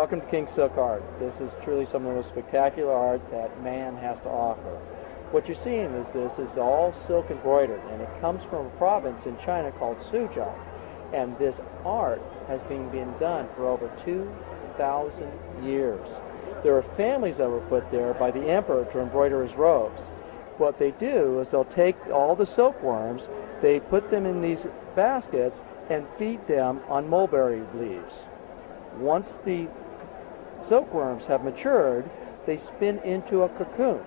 Welcome to King Silk Art. This is truly some of the most spectacular art that man has to offer. What you're seeing is this is all silk embroidered, and it comes from a province in China called Suzhou. And this art has been done for over 2,000 years. There are families that were put there by the emperor to embroider his robes. What they do is they'll take all the silkworms, they put them in these baskets and feed them on mulberry leaves. Once the silkworms have matured, they spin into a cocoon.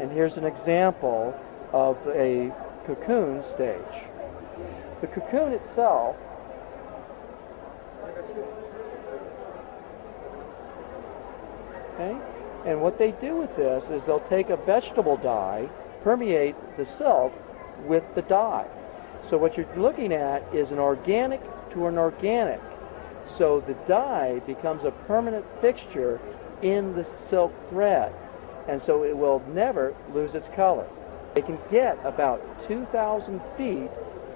And here's an example of a cocoon stage. The cocoon itself and what they do with this is they'll take a vegetable dye, permeate the silk with the dye. So what you're looking at is an organic to an organic. So the dye becomes a permanent fixture in the silk thread, and so it will never lose its color. They can get about 2,000 feet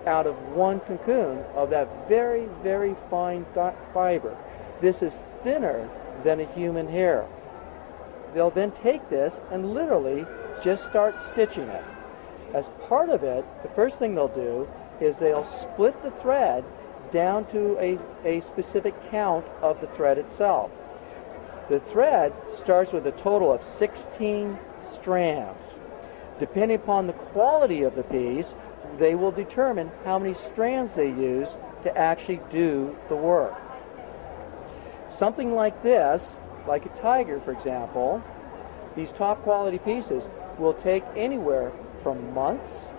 out of one cocoon of that very, very fine fiber. This is thinner than a human hair. They'll then take this and literally just start stitching it. As part of it, the first thing they'll do is they'll split the thread down to a specific count of the thread itself. The thread starts with a total of 16 strands. Depending upon the quality of the piece, they will determine how many strands they use to actually do the work. Something like this, like a tiger for example, these top quality pieces will take anywhere from months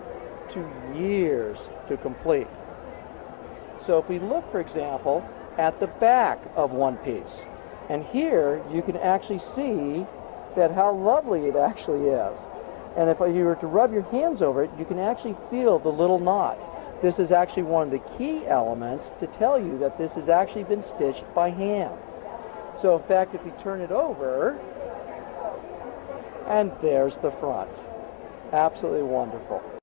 to years to complete. So if we look, for example, at the back of one piece, and here you can actually see that how lovely it actually is. And if you were to rub your hands over it, you can actually feel the little knots. This is actually one of the key elements to tell you that this has actually been stitched by hand. So in fact, if you turn it over, and there's the front. Absolutely wonderful.